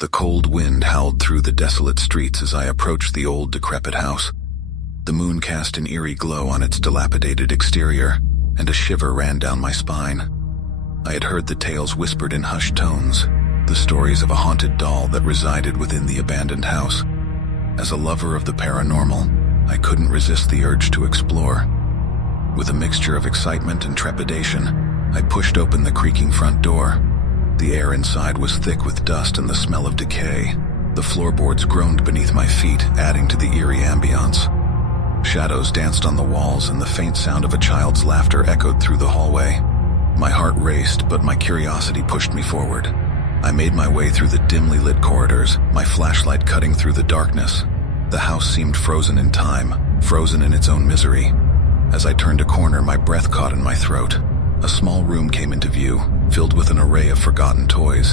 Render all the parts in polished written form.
The cold wind howled through the desolate streets as I approached the old, decrepit house. The moon cast an eerie glow on its dilapidated exterior, and a shiver ran down my spine. I had heard the tales whispered in hushed tones, the stories of a haunted doll that resided within the abandoned house. As a lover of the paranormal, I couldn't resist the urge to explore. With a mixture of excitement and trepidation, I pushed open the creaking front door. The air inside was thick with dust and the smell of decay. The floorboards groaned beneath my feet, adding to the eerie ambiance. Shadows danced on the walls, and the faint sound of a child's laughter echoed through the hallway. My heart raced, but my curiosity pushed me forward. I made my way through the dimly lit corridors, my flashlight cutting through the darkness. The house seemed frozen in time, frozen in its own misery. As I turned a corner, my breath caught in my throat. A small room came into view, filled with an array of forgotten toys.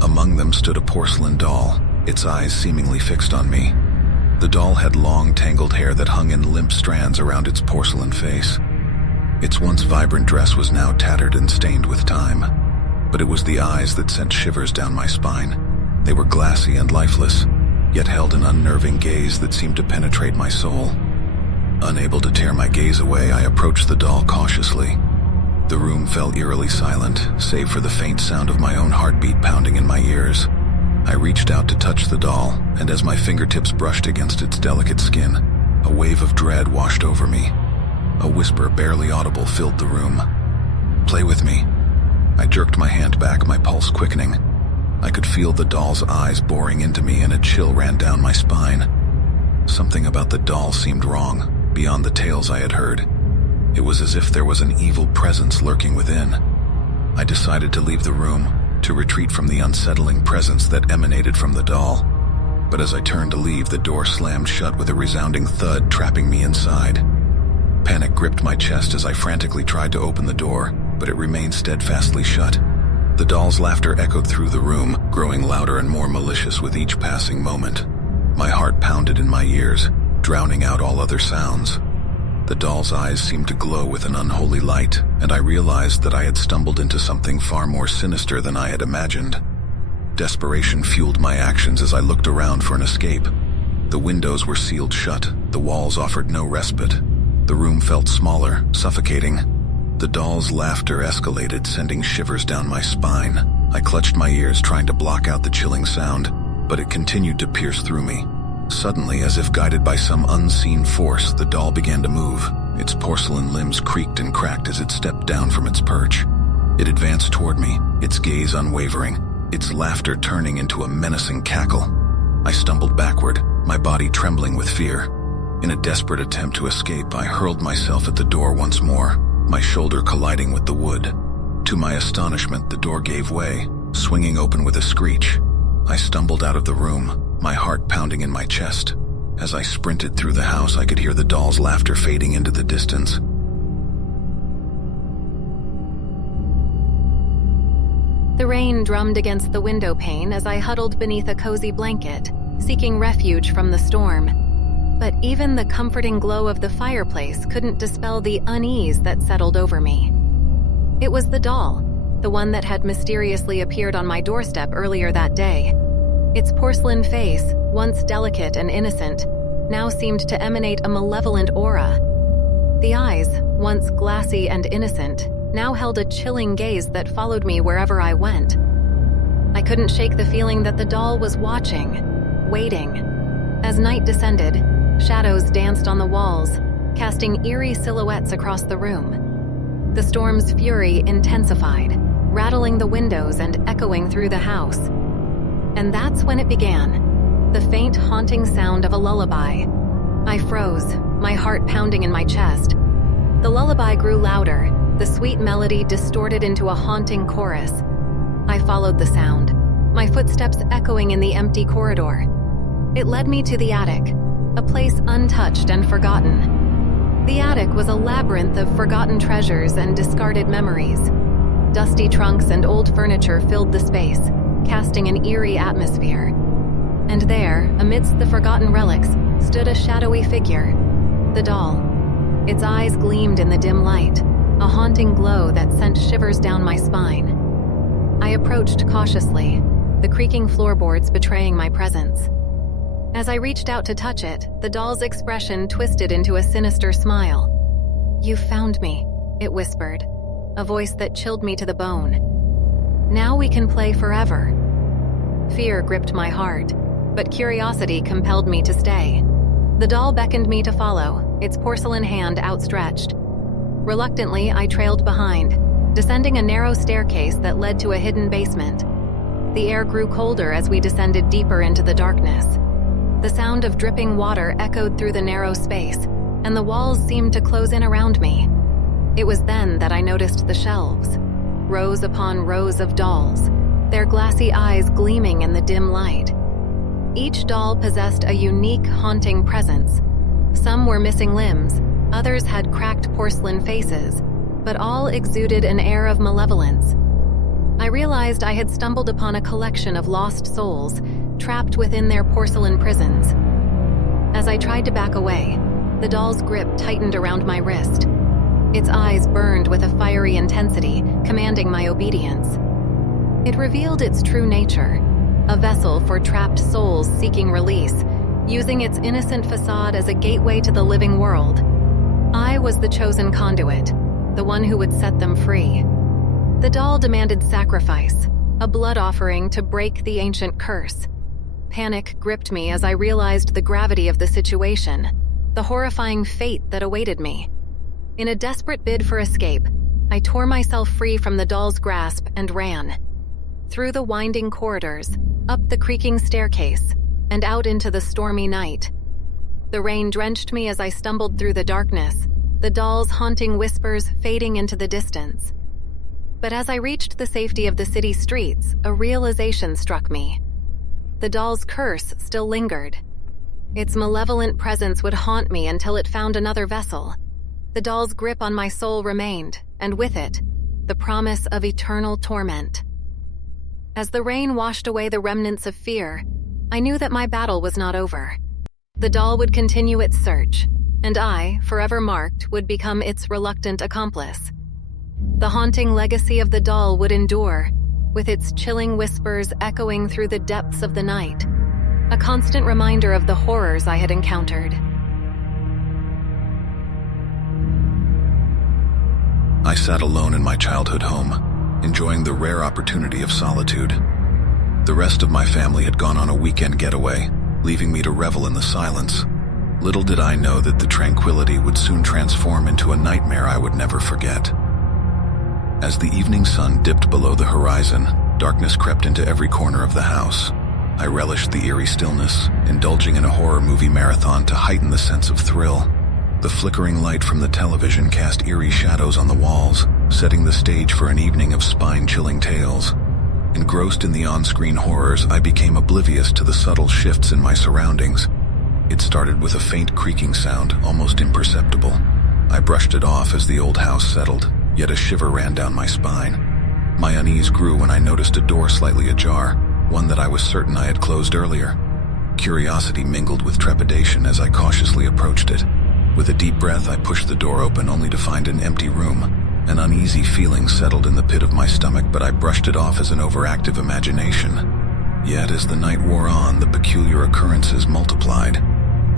Among them stood a porcelain doll, its eyes seemingly fixed on me. The doll had long, tangled hair that hung in limp strands around its porcelain face. Its once vibrant dress was now tattered and stained with time, but it was the eyes that sent shivers down my spine. They were glassy and lifeless, yet held an unnerving gaze that seemed to penetrate my soul. Unable to tear my gaze away, I approached the doll cautiously. The room fell eerily silent, save for the faint sound of my own heartbeat pounding in my ears. I reached out to touch the doll, and as my fingertips brushed against its delicate skin, a wave of dread washed over me. A whisper barely audible filled the room. "Play with me." I jerked my hand back, my pulse quickening. I could feel the doll's eyes boring into me, and a chill ran down my spine. Something about the doll seemed wrong, beyond the tales I had heard. It was as if there was an evil presence lurking within. I decided to leave the room, to retreat from the unsettling presence that emanated from the doll. But as I turned to leave, the door slammed shut with a resounding thud, trapping me inside. Panic gripped my chest as I frantically tried to open the door, but it remained steadfastly shut. The doll's laughter echoed through the room, growing louder and more malicious with each passing moment. My heart pounded in my ears, drowning out all other sounds. The doll's eyes seemed to glow with an unholy light, and I realized that I had stumbled into something far more sinister than I had imagined. Desperation fueled my actions as I looked around for an escape. The windows were sealed shut, the walls offered no respite. The room felt smaller, suffocating. The doll's laughter escalated, sending shivers down my spine. I clutched my ears, trying to block out the chilling sound, but it continued to pierce through me. Suddenly, as if guided by some unseen force, the doll began to move. Its porcelain limbs creaked and cracked as it stepped down from its perch. It advanced toward me, its gaze unwavering, its laughter turning into a menacing cackle. I stumbled backward, my body trembling with fear. In a desperate attempt to escape, I hurled myself at the door once more, my shoulder colliding with the wood. To my astonishment, the door gave way, swinging open with a screech. I stumbled out of the room, my heart pounding in my chest. As I sprinted through the house, I could hear the doll's laughter fading into the distance. The rain drummed against the window pane as I huddled beneath a cozy blanket, seeking refuge from the storm. But even the comforting glow of the fireplace couldn't dispel the unease that settled over me. It was the doll, the one that had mysteriously appeared on my doorstep earlier that day. Its porcelain face, once delicate and innocent, now seemed to emanate a malevolent aura. The eyes, once glassy and innocent, now held a chilling gaze that followed me wherever I went. I couldn't shake the feeling that the doll was watching, waiting. As night descended, shadows danced on the walls, casting eerie silhouettes across the room. The storm's fury intensified, rattling the windows and echoing through the house. And that's when it began, the faint, haunting sound of a lullaby. I froze, my heart pounding in my chest. The lullaby grew louder, the sweet melody distorted into a haunting chorus. I followed the sound, my footsteps echoing in the empty corridor. It led me to the attic, a place untouched and forgotten. The attic was a labyrinth of forgotten treasures and discarded memories. Dusty trunks and old furniture filled the space, casting an eerie atmosphere. And there, amidst the forgotten relics, stood a shadowy figure, the doll. Its eyes gleamed in the dim light, a haunting glow that sent shivers down my spine. I approached cautiously, the creaking floorboards betraying my presence. As I reached out to touch it, the doll's expression twisted into a sinister smile. "You found me," it whispered, a voice that chilled me to the bone. "Now we can play forever." Fear gripped my heart, but curiosity compelled me to stay. The doll beckoned me to follow, its porcelain hand outstretched. Reluctantly, I trailed behind, descending a narrow staircase that led to a hidden basement. The air grew colder as we descended deeper into the darkness. The sound of dripping water echoed through the narrow space, and the walls seemed to close in around me. It was then that I noticed the shelves, rows upon rows of dolls, their glassy eyes gleaming in the dim light. Each doll possessed a unique, haunting presence. Some were missing limbs, others had cracked porcelain faces, but all exuded an air of malevolence. I realized I had stumbled upon a collection of lost souls, trapped within their porcelain prisons. As I tried to back away, the doll's grip tightened around my wrist. Its eyes burned with a fiery intensity, commanding my obedience. It revealed its true nature, a vessel for trapped souls seeking release, using its innocent facade as a gateway to the living world. I was the chosen conduit, the one who would set them free. The doll demanded sacrifice, a blood offering to break the ancient curse. Panic gripped me as I realized the gravity of the situation, the horrifying fate that awaited me. In a desperate bid for escape, I tore myself free from the doll's grasp and ran. Through the winding corridors, up the creaking staircase, and out into the stormy night. The rain drenched me as I stumbled through the darkness, the doll's haunting whispers fading into the distance. But as I reached the safety of the city streets, a realization struck me. The doll's curse still lingered. Its malevolent presence would haunt me until it found another vessel. The doll's grip on my soul remained, and with it, the promise of eternal torment. As the rain washed away the remnants of fear, I knew that my battle was not over. The doll would continue its search, and I, forever marked, would become its reluctant accomplice. The haunting legacy of the doll would endure, with its chilling whispers echoing through the depths of the night, a constant reminder of the horrors I had encountered. I sat alone in my childhood home, enjoying the rare opportunity of solitude. The rest of my family had gone on a weekend getaway, leaving me to revel in the silence. Little did I know that the tranquility would soon transform into a nightmare I would never forget. As the evening sun dipped below the horizon, darkness crept into every corner of the house. I relished the eerie stillness, indulging in a horror movie marathon to heighten the sense of thrill. The flickering light from the television cast eerie shadows on the walls, setting the stage for an evening of spine-chilling tales. Engrossed in the on-screen horrors, I became oblivious to the subtle shifts in my surroundings. It started with a faint creaking sound, almost imperceptible. I brushed it off as the old house settled, yet a shiver ran down my spine. My unease grew when I noticed a door slightly ajar, one that I was certain I had closed earlier. Curiosity mingled with trepidation as I cautiously approached it. With a deep breath, I pushed the door open only to find an empty room. An uneasy feeling settled in the pit of my stomach, but I brushed it off as an overactive imagination. Yet as the night wore on, the peculiar occurrences multiplied.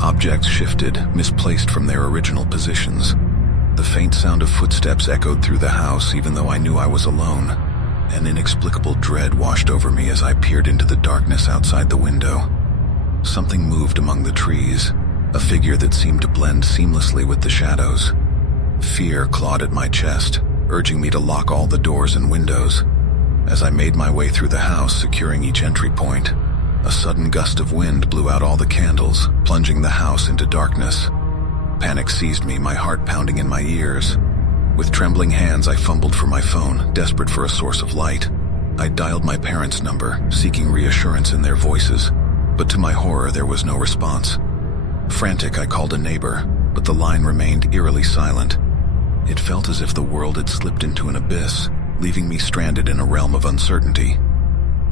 Objects shifted, misplaced from their original positions. The faint sound of footsteps echoed through the house even though I knew I was alone. An inexplicable dread washed over me as I peered into the darkness outside the window. Something moved among the trees, a figure that seemed to blend seamlessly with the shadows. Fear clawed at my chest, urging me to lock all the doors and windows. As I made my way through the house, securing each entry point, a sudden gust of wind blew out all the candles, plunging the house into darkness. Panic seized me, my heart pounding in my ears. With trembling hands, I fumbled for my phone, desperate for a source of light. I dialed my parents' number, seeking reassurance in their voices, but to my horror, there was no response. Frantic, I called a neighbor, but the line remained eerily silent. It felt as if the world had slipped into an abyss, leaving me stranded in a realm of uncertainty.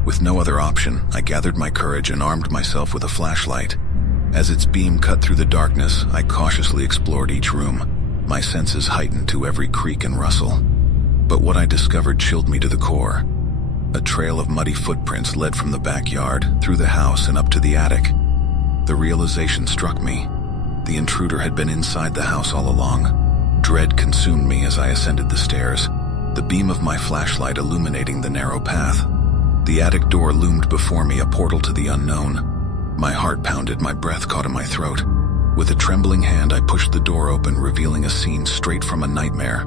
With no other option, I gathered my courage and armed myself with a flashlight. As its beam cut through the darkness, I cautiously explored each room, my senses heightened to every creak and rustle. But what I discovered chilled me to the core. A trail of muddy footprints led from the backyard, through the house and up to the attic. The realization struck me. The intruder had been inside the house all along. Dread consumed me as I ascended the stairs, the beam of my flashlight illuminating the narrow path. The attic door loomed before me, a portal to the unknown. My heart pounded, my breath caught in my throat. With a trembling hand, I pushed the door open, revealing a scene straight from a nightmare.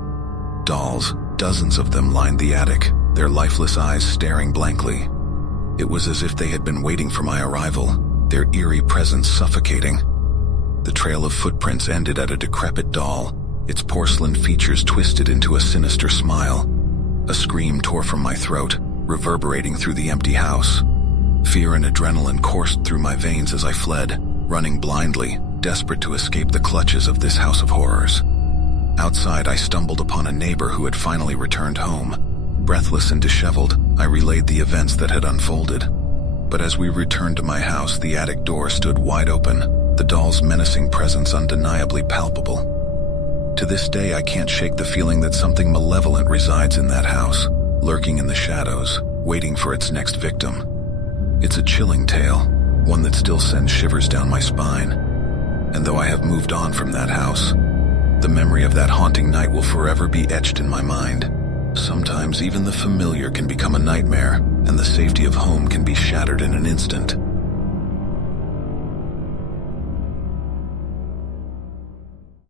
Dolls, dozens of them, lined the attic, their lifeless eyes staring blankly. It was as if they had been waiting for my arrival, their eerie presence suffocating. The trail of footprints ended at a decrepit doll, its porcelain features twisted into a sinister smile. A scream tore from my throat, reverberating through the empty house. Fear and adrenaline coursed through my veins as I fled, running blindly, desperate to escape the clutches of this house of horrors. Outside, I stumbled upon a neighbor who had finally returned home. Breathless and disheveled, I relayed the events that had unfolded. But as we returned to my house, the attic door stood wide open, the doll's menacing presence undeniably palpable. To this day, I can't shake the feeling that something malevolent resides in that house, lurking in the shadows, waiting for its next victim. It's a chilling tale, one that still sends shivers down my spine. And though I have moved on from that house, the memory of that haunting night will forever be etched in my mind. Sometimes even the familiar can become a nightmare, and the safety of home can be shattered in an instant.